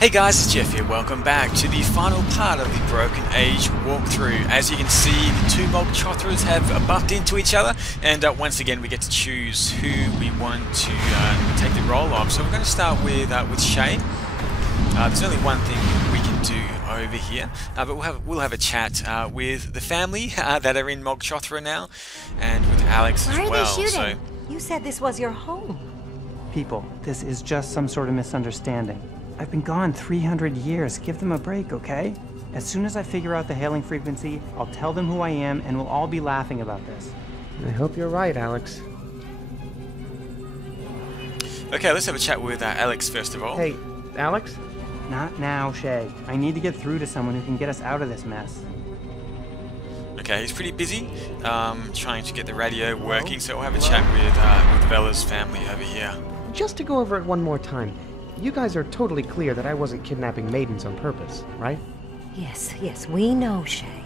Hey guys, it's Jeff here. Welcome back to the final part of the Broken Age walkthrough. As you can see, the two Mog Chothras have bumped into each other, and once again we get to choose who we want to take the role of. So we're going to start with Shay. There's only one thing we can do over here, but we'll have a chat with the family that are in Mog Chothra now, and with Alex as well. Why are they shooting? So, you said this was your home. People, this is just some sort of misunderstanding. I've been gone 300 years. Give them a break, okay? As soon as I figure out the hailing frequency, I'll tell them who I am, and we'll all be laughing about this. I hope you're right, Alex. okay, let's have a chat with Alex first of all. Hey, Alex? Not now, Shay. I need to get through to someone who can get us out of this mess. Okay, he's pretty busy trying to get the radio working, so we'll have a chat with Bella's family over here. Just to go over it one more time. You guys are totally clear that I wasn't kidnapping maidens on purpose, right? Yes, we know, Shay.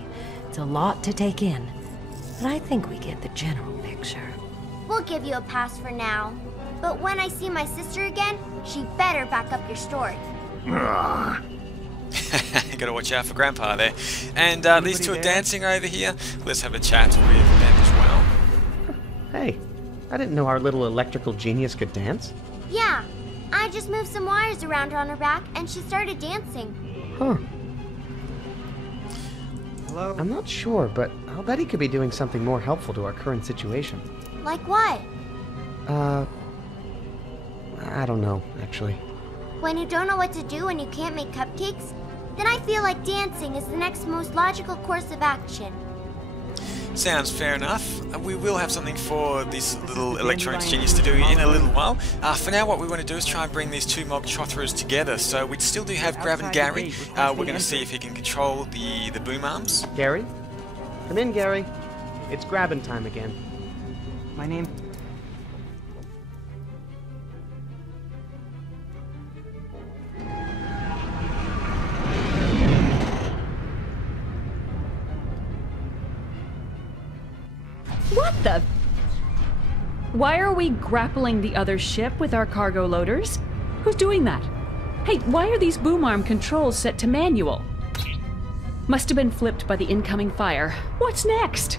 It's a lot to take in. But I think we get the general picture. We'll give you a pass for now. But when I see my sister again, she better back up your story. You gotta watch out for Grandpa there. And these two are dancing over here. Let's have a chat with them as well. Hey, I didn't know our little electrical genius could dance. Yeah, I just moved some wires around on her back and she started dancing. Huh. Hello? I'm not sure, but I'll bet he could be doing something more helpful to our current situation. Like what? I don't know, actually. When you don't know what to do and you can't make cupcakes, then I feel like dancing is the next most logical course of action. Sounds fair enough. We will have something for this little electronics genius to do in a little while. For now, what we want to do is try and bring these two Mog Chothras together. So we still do have Grab and Gary. We're going to see if he can control the boom arms. Gary? Come in, Gary. It's grabbing time again. My name... What the? Why are we grappling the other ship with our cargo loaders? Who's doing that? Hey, why are these boom arm controls set to manual? Must have been flipped by the incoming fire. What's next?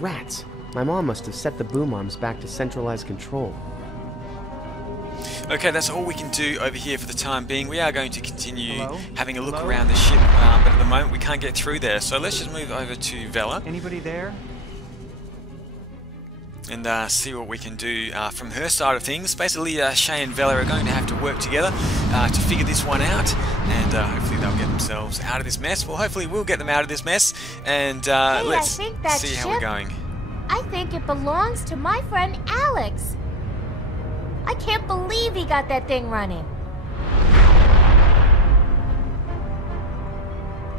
Rats. My mom must have set the boom arms back to centralized control. Okay, that's all we can do over here for the time being. We are going to continue having a look Hello? around the ship, but at the moment we can't get through there. So let's just move over to Bella Anybody there? and see what we can do from her side of things. Basically, Shay and Bella are going to have to work together to figure this one out, and hopefully they'll get themselves out of this mess. Well, hopefully we'll get them out of this mess, and let's I think that see how we're ship- going. I think it belongs to my friend Alex. I can't believe he got that thing running.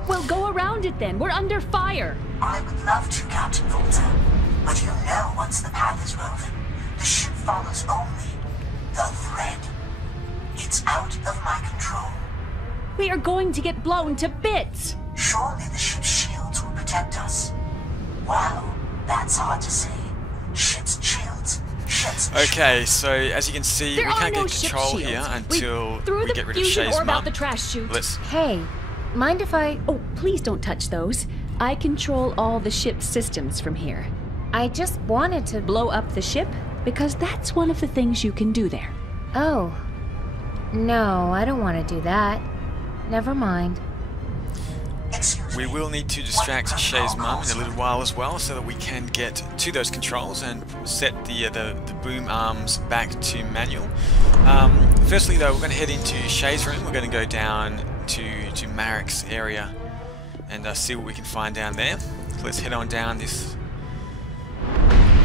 Well, go around it then. We're under fire. I would love to, Captain Volta, but you know once the path is woven, the ship follows only the thread. It's out of my control. We are going to get blown to bits. Surely the ship's shields will protect us. Wow, that's hard to say. Ship's shields. Okay, so as you can see, There we are can't no get ship control shields. here until threw we the get rid of fusion Shay's orb mum. out the trash chute. Let's Hey, mind if I... Oh, please don't touch those. I control all the ship's systems from here. I just wanted to... Blow up the ship, because that's one of the things you can do there. Oh. No, I don't want to do that. Never mind. We will need to distract Shay's mum in a little while as well, so that we can get to those controls and set the boom arms back to manual. Firstly, though, we're going to head into Shay's room. We're going to go down to Marek's area and see what we can find down there. So let's head on down this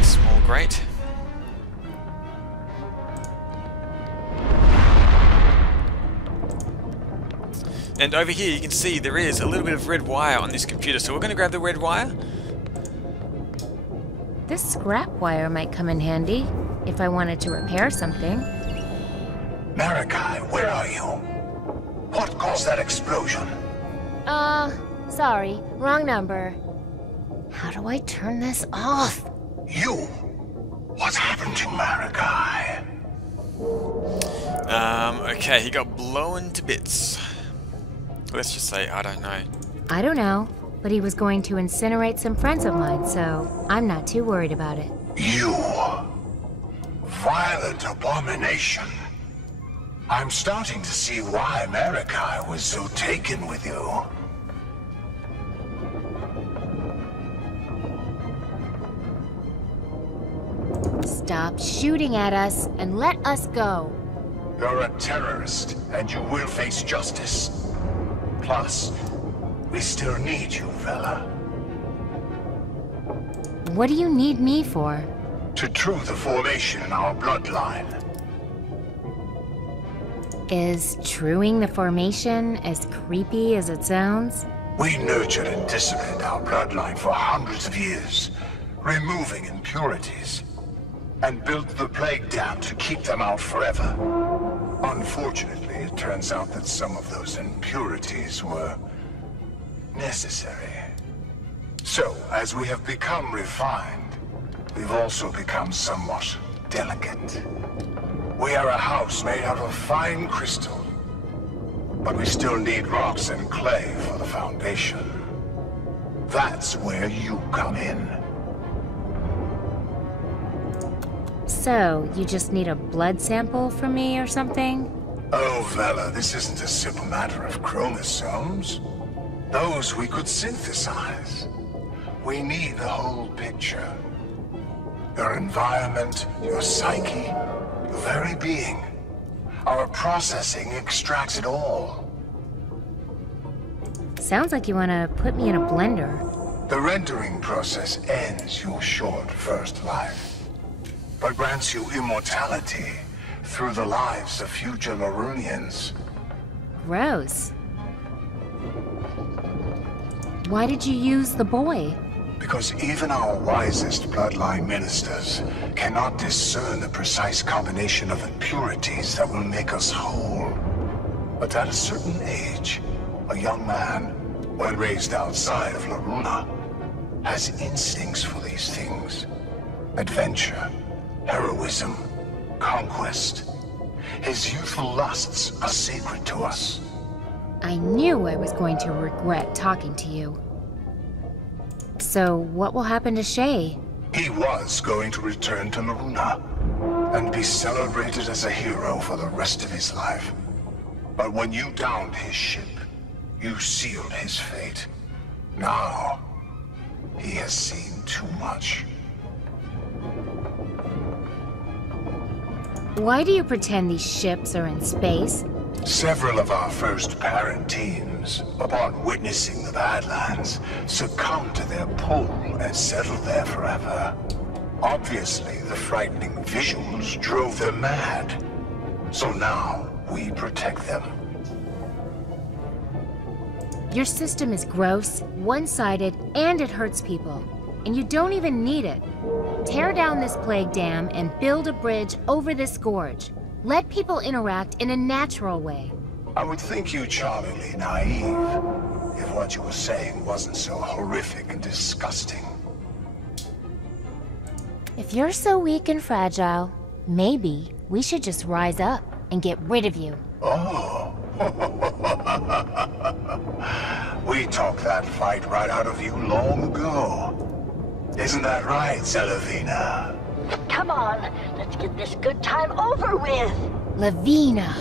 small grate. And over here you can see there is a little bit of red wire on this computer, so we're going to grab the red wire. This scrap wire might come in handy if I wanted to repair something. Marikai, where are you? caused that explosion? Sorry, wrong number. How do I turn this off? You? What's happened to Marikai? Okay, he got blown to bits. Let's just say, I don't know. I don't know, but he was going to incinerate some friends of mine, so I'm not too worried about it. You. Violent abomination. I'm starting to see why Marikai was so taken with you. Stop shooting at us and let us go. You're a terrorist, and you will face justice. Plus, we still need you, Bella. What do you need me for? To true the formation in our bloodline. Is truing the formation as creepy as it sounds? We nurtured and disciplined our bloodline for hundreds of years, removing impurities, and built the plague dam to keep them out forever. Unfortunately, it turns out that some of those impurities were necessary. So, as we have become refined, we've also become somewhat delicate. We are a house made out of fine crystal, but we still need rocks and clay for the foundation. That's where you come in. So, you just need a blood sample from me or something? Oh, Vela, this isn't a simple matter of chromosomes. Those we could synthesize. We need the whole picture. Your environment, your psyche, your very being. Our processing extracts it all. Sounds like you want to put me in a blender. The rendering process ends your short first life, but grants you immortality through the lives of future Larunians. Gross. Why did you use the boy? Because even our wisest bloodline ministers cannot discern the precise combination of impurities that will make us whole. But at a certain age, a young man, when raised outside of Laruna, has instincts for these things. Adventure, heroism, conquest. His youthful lusts are sacred to us. I knew I was going to regret talking to you. So, what will happen to Shay? He was going to return to Laruna and be celebrated as a hero for the rest of his life. But when you downed his ship, you sealed his fate. Now, he has seen too much. Why do you pretend these ships are in space? Several of our first parent teams, upon witnessing the Badlands, succumbed to their pull and settled there forever. Obviously, the frightening visuals drove them mad. So now, we protect them. Your system is gross, one-sided, and it hurts people. And you don't even need it. Tear down this plague dam and build a bridge over this gorge. Let people interact in a natural way. I would think you charmingly naive if what you were saying wasn't so horrific and disgusting. If you're so weak and fragile, maybe we should just rise up and get rid of you. Oh. We talked that fight right out of you long ago. Isn't that right, Zelavina? Come on, let's get this good time over with. Lavina.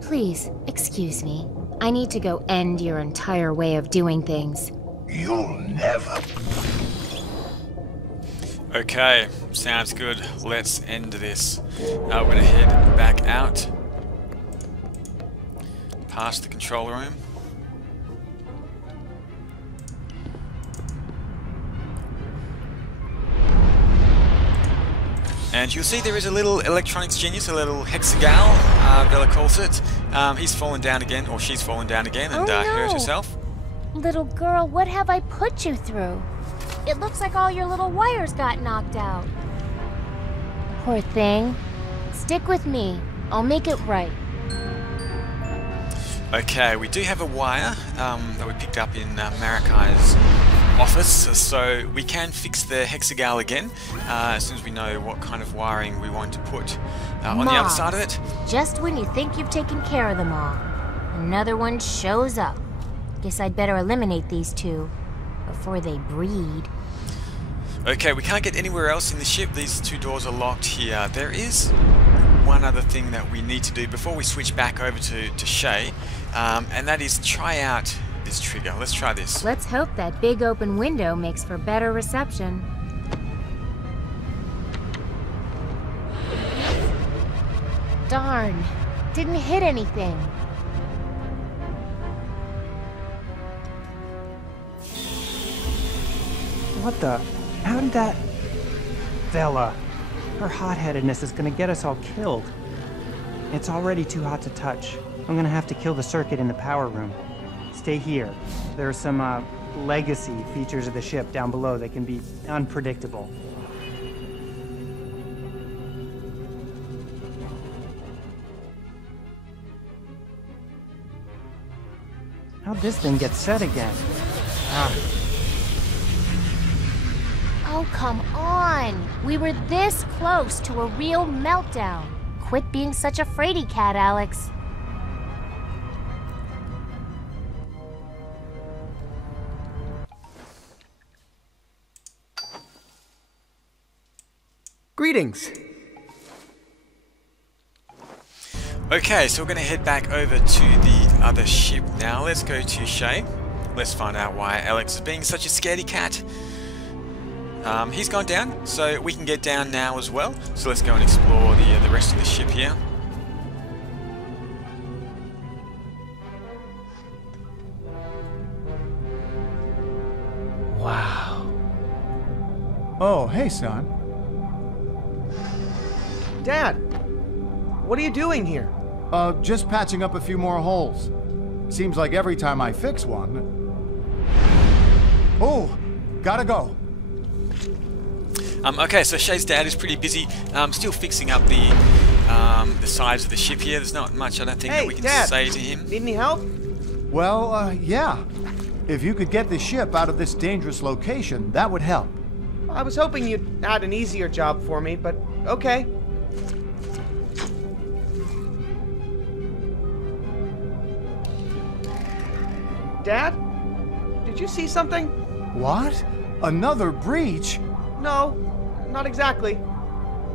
Please, excuse me. I need to go end your entire way of doing things. You'll never. Okay, sounds good. Let's end this. We're gonna head back out, past the control room. And you'll see there is a little electronics genius, a little hexagal, Bella calls it. He's fallen down again, or she's fallen down again, and hurt herself. Little girl, what have I put you through? It looks like all your little wires got knocked out. Poor thing. Stick with me. I'll make it right. Okay, we do have a wire that we picked up in Marikai's office, so we can fix the hexagal again as soon as we know what kind of wiring we want to put on the other side of it. Just when you think you've taken care of them all, another one shows up. Guess I'd better eliminate these two before they breed. Okay, we can't get anywhere else in the ship. These two doors are locked here. There is one other thing that we need to do before we switch back over to Shay, and that is try out this trigger. Let's try this. Let's hope that big open window makes for better reception. Darn, didn't hit anything. What the? How did that... Bella. Her hot-headedness is gonna get us all killed. It's already too hot to touch. I'm gonna have to kill the circuit in the power room. Stay here. There are some, legacy features of the ship down below that can be unpredictable. How'd this thing get set again? Ah. Oh, come on! We were this close to a real meltdown. Quit being such a fraidy cat, Alex. Greetings. Okay, so we're going to head back over to the other ship now. Let's go to Shay. Let's find out why Alex is being such a scaredy cat. He's gone down, so we can get down now as well. So let's go and explore the rest of the ship here. Wow. Oh, hey, son. Dad, what are you doing here? Just patching up a few more holes. Seems like every time I fix one... Oh, gotta go. Okay, so Shay's dad is pretty busy, still fixing up the sides of the ship here. There's not much, I don't think, that we can Dad, say to him. Need any help? Well, yeah. If you could get the ship out of this dangerous location, that would help. I was hoping you'd add an easier job for me, but okay. Dad? Did you see something? What? Another breach? No, not exactly.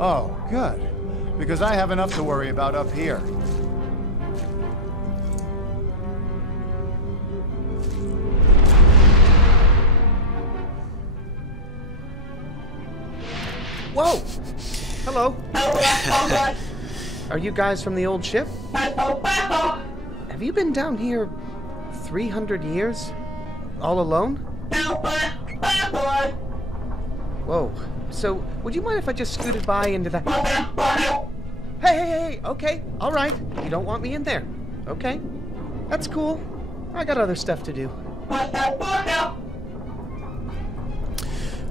Oh, good. Because I have enough to worry about up here. Whoa! Hello. Are you guys from the old ship? Have you been down here 300 years? All alone? Whoa. So, would you mind if I just scooted by into the... Hey, okay, all right. You don't want me in there. Okay. That's cool. I got other stuff to do.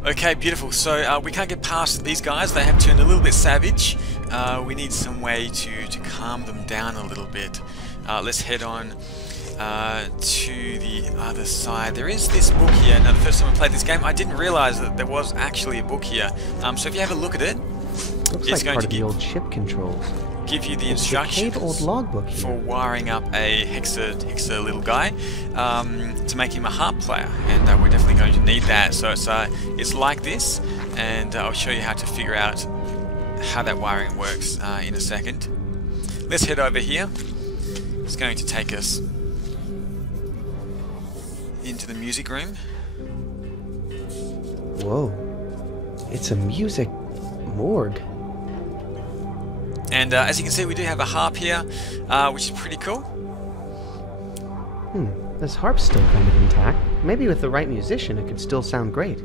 Okay, beautiful. So we can't get past these guys. They have turned a little bit savage. We need some way to calm them down a little bit. Let's head on to the other side. There is this book here. Now, the first time I played this game, I didn't realize that there was actually a book here. So if you have a look at it, Looks it's like going part to of the old ship controls. give you the It's a instructions decayed old logbook for here. wiring up a hexa little guy to make him a harp player, and we're definitely going to need that. So it's like this, and I'll show you how to figure out how that wiring works in a second. Let's head over here. It's going to take us into the music room. Whoa. It's a music morgue. And as you can see, we do have a harp here, which is pretty cool. This harp's still kind of intact. Maybe with the right musician, it could still sound great.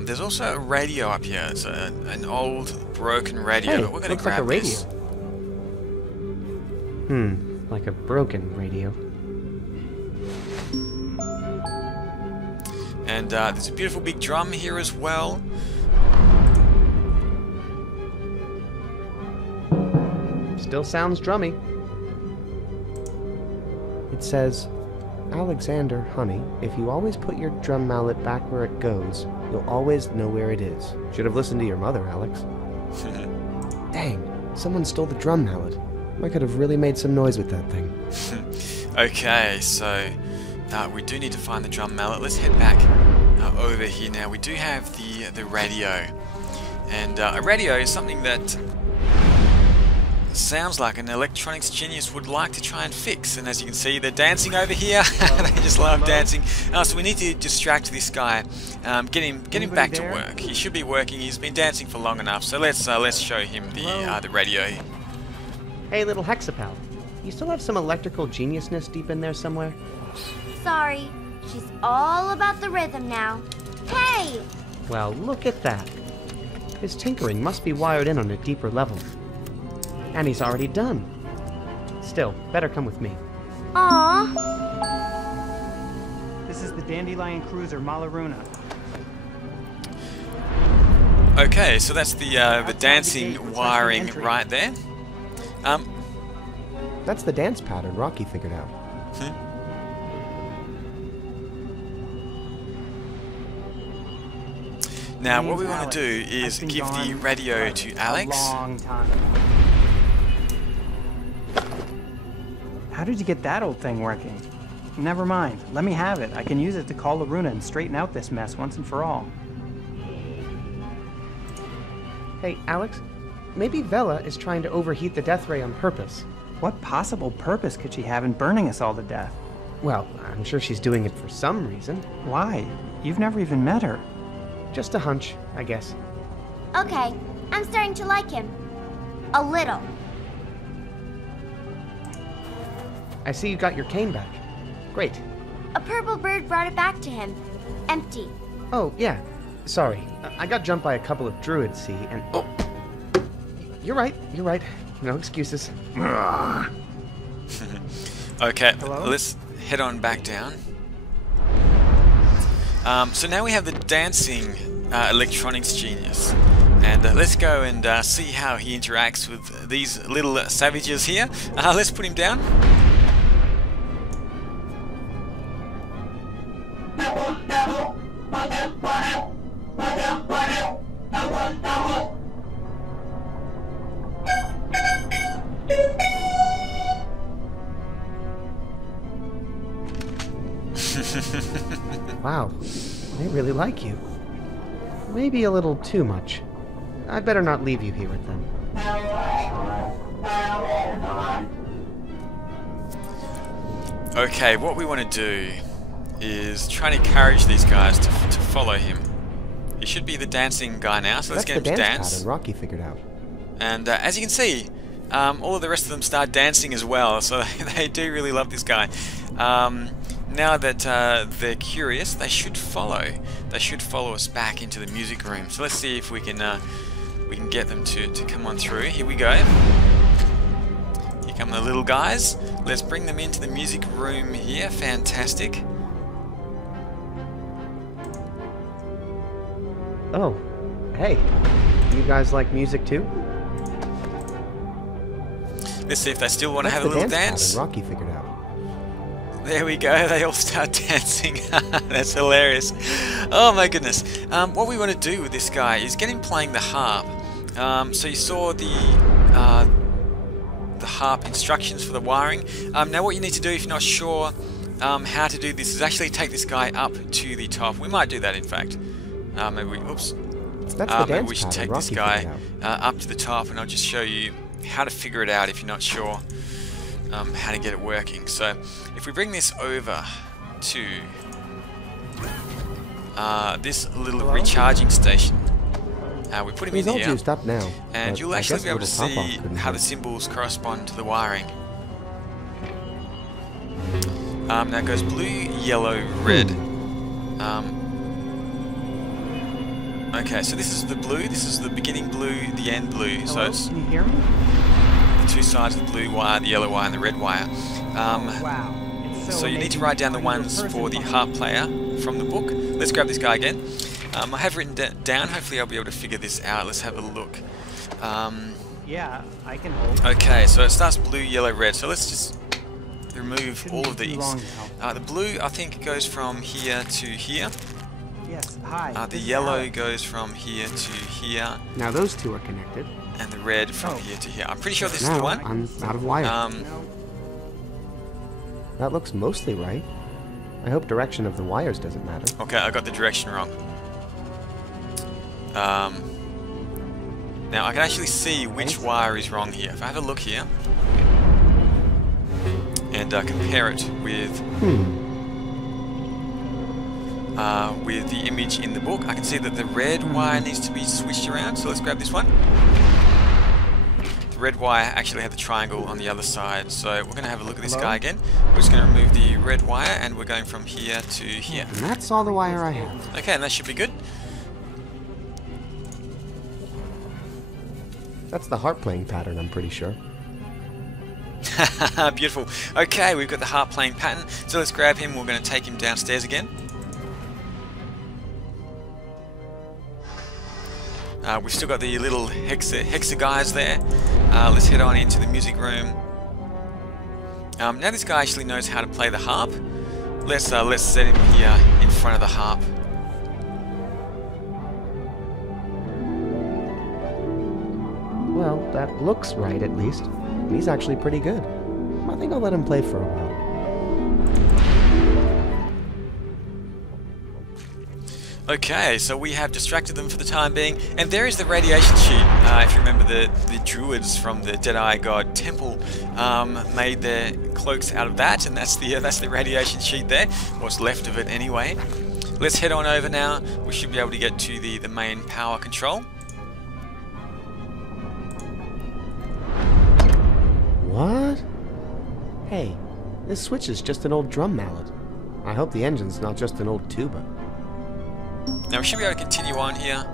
There's also a radio up here. It's an old, broken radio. Hey, But we're going to looks like grab a radio. this. Like a broken radio. And there's a beautiful big drum here as well. Still sounds drummy. It says, Alexander, honey, if you always put your drum mallet back where it goes, you'll always know where it is. Should have listened to your mother, Alex. Dang, someone stole the drum mallet. I could have really made some noise with that thing. Okay, so we do need to find the drum mallet. Let's head back over here now. We do have the radio. And a radio is something that sounds like an electronics genius would like to try and fix. And as you can see, they're dancing over here. They just love dancing. So we need to distract this guy, get him back to work. He should be working. He's been dancing for long enough. So let's show him the radio. Hey, little Hexapal. You still have some electrical geniusness deep in there somewhere? Sorry. She's all about the rhythm now. Hey! Well, look at that. His tinkering must be wired in on a deeper level. And he's already done. Still, better come with me. Aww. This is the Dandelion Cruiser Malaruna. Okay, so that's the dancing wiring right there. That's the dance pattern Rocky figured out. Now, what we want to do is give the radio to Alex. How did you get that old thing working? Never mind. Let me have it. I can use it to call Laruna and straighten out this mess once and for all. Hey, Alex, maybe Bella is trying to overheat the death ray on purpose. What possible purpose could she have in burning us all to death? Well, I'm sure she's doing it for some reason. Why? You've never even met her. Just a hunch, I guess. Okay, I'm starting to like him. A little. I see you got your cane back. Great. A purple bird brought it back to him. Empty. Oh, yeah. Sorry. I got jumped by a couple of druids, see, and... Oh! You're right. No excuses. Okay, Hello? let's head on back down. So now we have the dancing electronics genius. And let's go and see how he interacts with these little savages here. Let's put him down. Wow, they really like you. Maybe a little too much. I'd better not leave you here with them. Okay, what we want to do is try and encourage these guys to follow him. He should be the dancing guy now, so let's get him to dance. Pattern Rocky figured out. And as you can see, all of the rest of them start dancing as well, so they do really love this guy. Now that they're curious, they should follow. They should follow us back into the music room. So let's see if we can get them to come on through. Here we go. Here come the little guys. Let's bring them into the music room here. Fantastic. Oh, hey. You guys like music too? Let's see if they still want to have a little dance. Pattern Rocky figured out. There we go, they all start dancing. That's hilarious. Oh my goodness. What we want to do with this guy is get him playing the harp. So you saw the harp instructions for the wiring. Now what you need to do if you're not sure how to do this is actually take this guy up to the top. We might do that in fact. Maybe we should take this guy up to the top, and I'll just show you how to figure it out if you're not sure how to get it working. So if we bring this over to this little recharging station, we put him in here, juiced up now, and you'll actually be able to see how the symbols correspond to the wiring. Now it goes blue, yellow, red. Okay, so this is the blue, this is the beginning blue, the end blue. Hello? So it's Can you hear me? the two sides of the blue wire, the yellow wire, and the red wire. Wow. It's So you need to write down the ones for the harp player from the book. Let's grab this guy again. I have written down, hopefully I'll be able to figure this out. Let's have a look. Yeah, I can hold. Okay, so it starts blue, yellow, red. So let's just remove Shouldn't all be of too these. long now. The blue, I think, goes from here to here. Yes, hi. The this is yellow Alex. goes from here to here. Now those two are connected. And the red from Oh. here to here. I'm pretty sure this is Now the one. I'm out of wire. No. That looks mostly right. I hope direction of the wires doesn't matter. Okay, I got the direction wrong. Now I can actually see which wire is wrong here. If I have a look here and compare it with the image in the book, I can see that the red wire needs to be switched around. So let's grab this one. The red wire actually had the triangle on the other side, so we're going to have a look at this guy again. We're just going to remove the red wire, and we're going from here to here. And that's all the wire I have. Okay, and that should be good. That's the harp playing pattern, I'm pretty sure. Beautiful. Okay, we've got the harp playing pattern, so let's grab him. We're going to take him downstairs again. We've still got the little hexa guys there. Let's head on into the music room. Now this guy actually knows how to play the harp. Let's set him here in front of the harp. Well, that looks right at least. He's actually pretty good. I think I'll let him play for a while. Okay, so we have distracted them for the time being, and there is the radiation sheet. If you remember, the druids from the Deadeye God Temple made their cloaks out of that, and that's the radiation sheet there, what's left of it anyway. Let's head on over now. We should be able to get to the main power control. What? Hey, this switch is just an old drum mallet. I hope the engine's not just an old tuba. Now we should be able to continue on here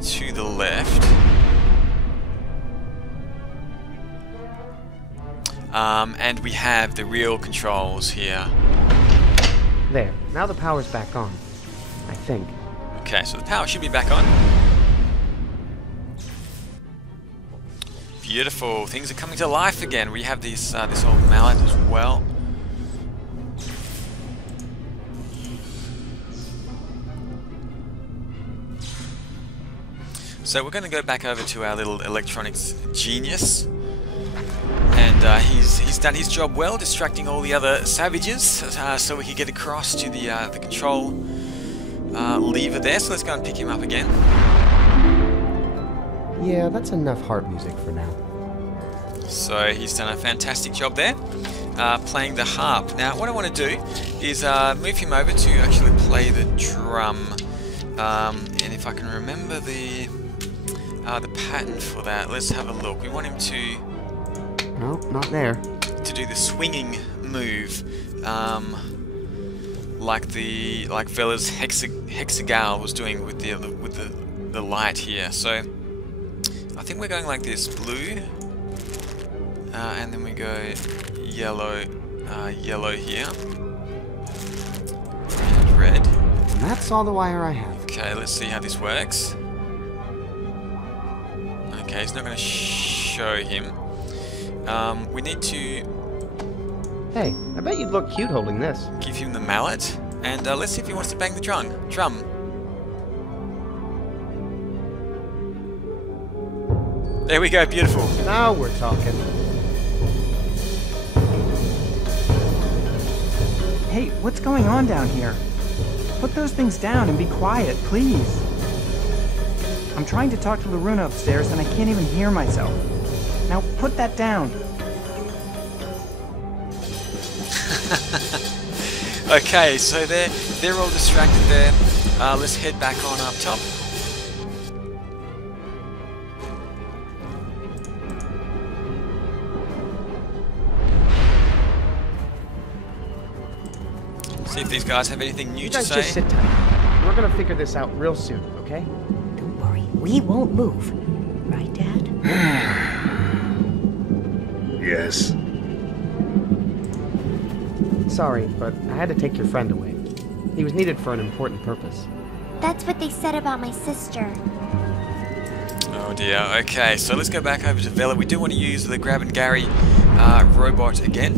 to the left. And we have the real controls here. There, now the power's back on. I think. Okay, so the power should be back on. Beautiful, things are coming to life again. We have this old mallet as well. So we're going to go back over to our little electronics genius, and he's done his job well, distracting all the other savages, so we can get across to the control lever there. So let's go and pick him up again. Yeah, that's enough harp music for now. So he's done a fantastic job there, playing the harp. Now what I want to do is move him over to actually play the drum, and if I can remember the pattern for that, let's have a look. We want him to Nope, not there. do the swinging move, like Vella's hexagal was doing with the light here. So I think we're going like this: blue, and then we go yellow, yellow here, and red. And that's all the wire I have. Okay, let's see how this works. Okay, it's not going to show him. We need to Hey, I bet you'd look cute holding this. give him the mallet, and let's see if he wants to bang the drum. There we go, beautiful. Now we're talking. Hey, what's going on down here? Put those things down and be quiet, please. I'm trying to talk to Loruna upstairs and I can't even hear myself. Now put that down. Okay, so they're all distracted there. Let's head back on up top. See if these guys have anything new You to guys say. just sit tight. We're gonna figure this out real soon, okay? Don't worry, we won't move. Right, Dad? Yes. Sorry, but I had to take your friend away. He was needed for an important purpose. That's what they said about my sister. Oh dear. Okay, so let's go back over to Bella. We do want to use the Grab and Gary robot again,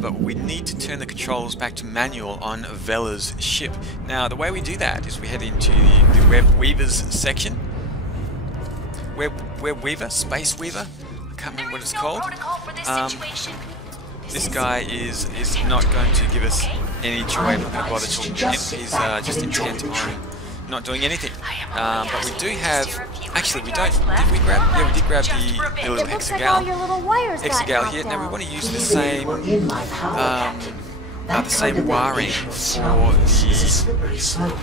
but we need to turn the controls back to manual on Bella's ship. Now, the way we do that is we head into the Web Weavers section. Web Weaver? Space Weaver? I can't remember what it's called. This guy is not going to give us any joy when we bother talking to him. He's just intent on not doing anything. But we do have... Actually, we don't... Did we grab... Yeah, we did grab the little hexagal. Hexagal here. Now, we want to use the same... the same wiring for the...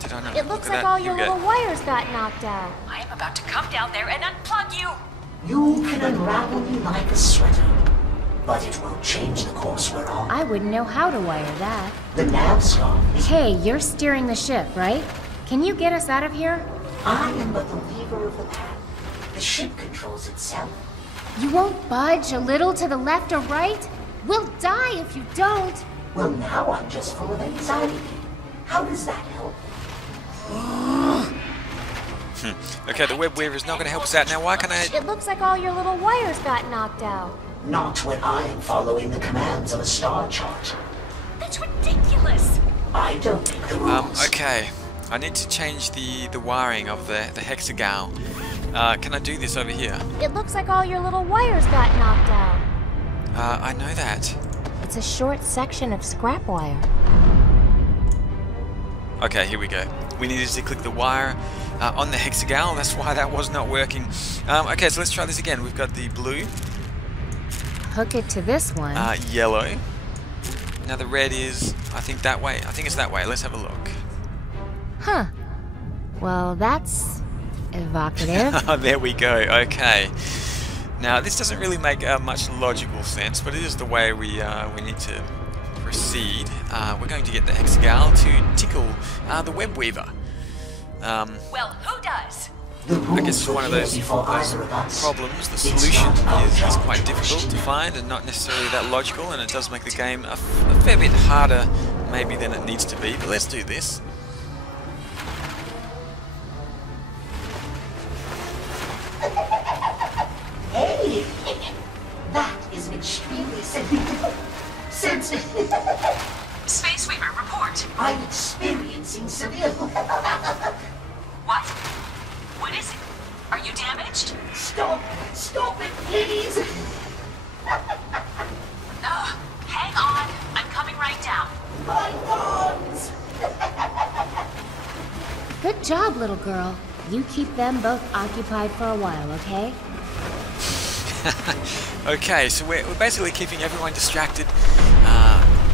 Did I not It looks like all your little wires got knocked out. I am about to come down there and unplug you. You can unravel me like a sweater, but it won't change the course we're on. I wouldn't know how to wire that. The nav scar is... Hey, you're steering the ship, right? Can you get us out of here? I am but the lever of the pan. The ship controls itself. You won't budge a little to the left or right? We'll die if you don't. Well, now I'm just full of anxiety. How does that help? Okay, the Web Weaver is not going to help us out. Now, why can I... It looks like all your little wires got knocked out. Not when I am following the commands of a star chart. That's ridiculous. I don't make the rules. Okay. I need to change the wiring of the hexagal. Can I do this over here? It looks like all your little wires got knocked out. I know that. It's a short section of scrap wire. Okay, here we go. We needed to click the wire on the hexagal. That's why that was not working. Okay, so let's try this again. We've got the blue. Hook it to this one. Yellow. Now the red is, I think, that way. I think it's that way. Let's have a look. Huh. Well, that's evocative. Oh, there we go. Okay. Now, this doesn't really make much logical sense, but it is the way we need to proceed. We're going to get the hexagal to tickle the Web Weaver. Well, who does? I guess it's one of those problems. The solution is quite difficult to find and not necessarily that logical, and it does make the game a fair bit harder maybe than it needs to be, but let's do this. Hey! That is an extremely sensitive... Space Weaver, report. I'm experiencing severe... What? What is it? Are you damaged? Stop! Stop it, please! Hang on. I'm coming right down. My arms! Good job, little girl. You keep them both occupied for a while, okay? Okay, so we're basically keeping everyone distracted.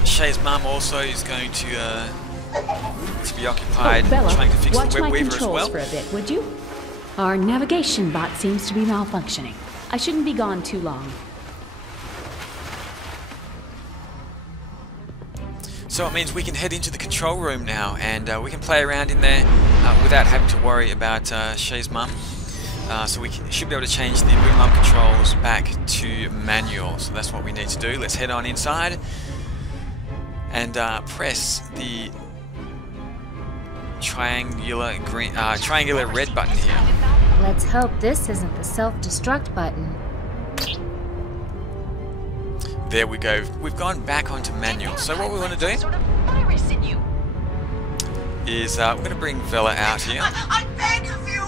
Shay's mum also is going to be occupied Bella, trying to fix watch the Web my Weaver as controls well. for a bit, would you? Our navigation bot seems to be malfunctioning. I shouldn't be gone too long. So it means we can head into the control room now, and we can play around in there without having to worry about Shay's mum. So we should be able to change the boom arm controls back to manual. So that's what we need to do. Let's head on inside and press the triangular red button here. Let's hope this isn't the self-destruct button. There we go. We've gone back onto manual. So what we want to do Sort of virus in you. is we're going to bring Bella out here. I beg of you!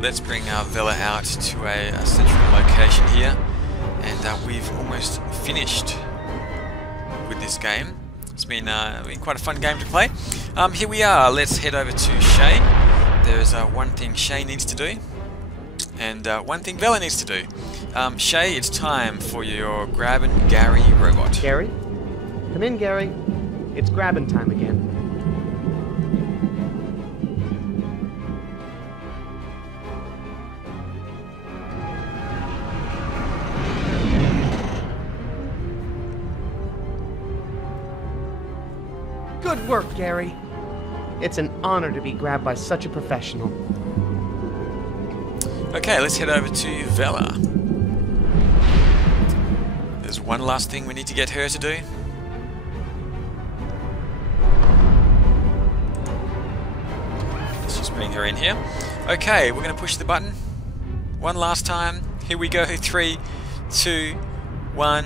Let's bring Bella out to a central location here, and we've almost finished with this game. It's been quite a fun game to play. Here we are. Let's head over to Shay. There's one thing Shay needs to do, and one thing Bella needs to do. Shay, it's time for your Grab and Gary robot. Gary? Come in, Gary. It's grabbing time again. Good work, Gary. It's an honor to be grabbed by such a professional. Okay, let's head over to Bella. There's one last thing we need to get her to do. Just putting her in here. Okay, we're going to push the button. One last time. Here we go. 3, 2, 1.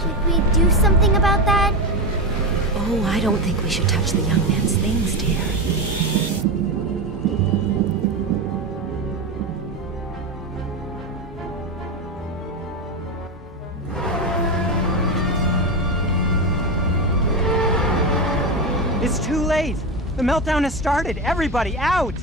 Should we do something about that? Oh, I don't think we should touch the young man's things, dear. It's too late! The meltdown has started! Everybody, out!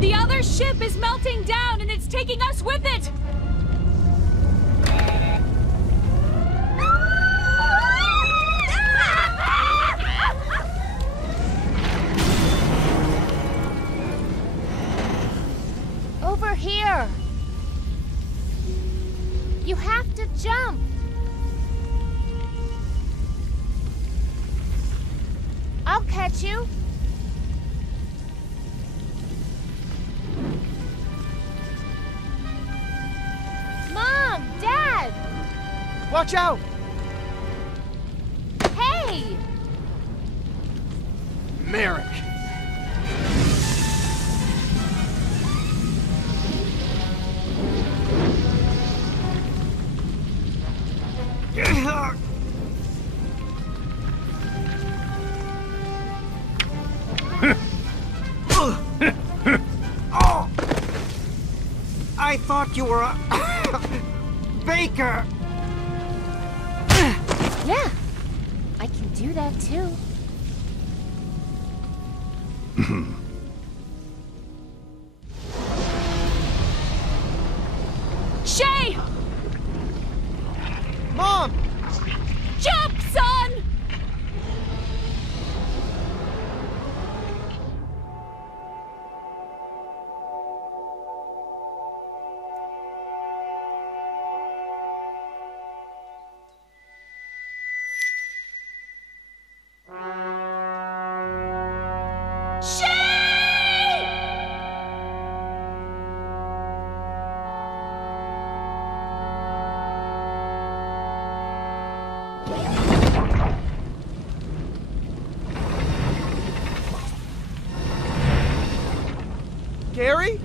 The other ship is melting down and it's taking us with it! Over here! You have to jump! I'll catch you! Mom! Dad! Watch out! Hey! Merrick! I thought you were a baker. Yeah, I can do that too. Shay! Mom! Jump, son! Gary?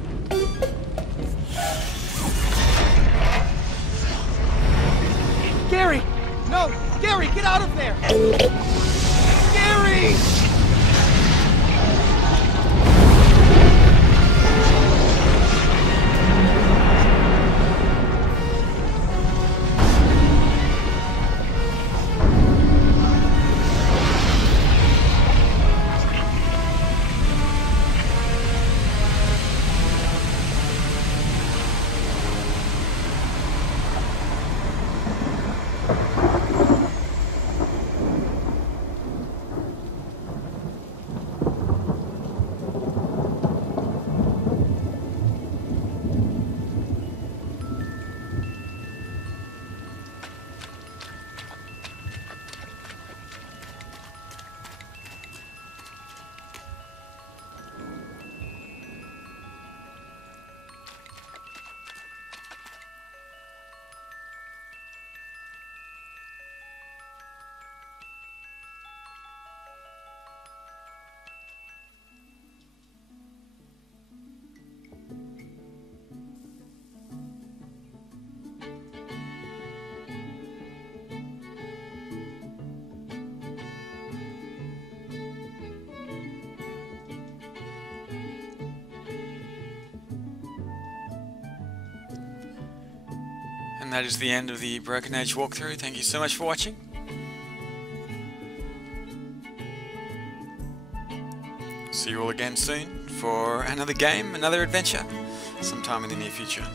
Gary! No! Gary, get out of there! Gary! And that is the end of the Broken Age walkthrough. Thank you so much for watching. See you all again soon for another game, another adventure, sometime in the near future.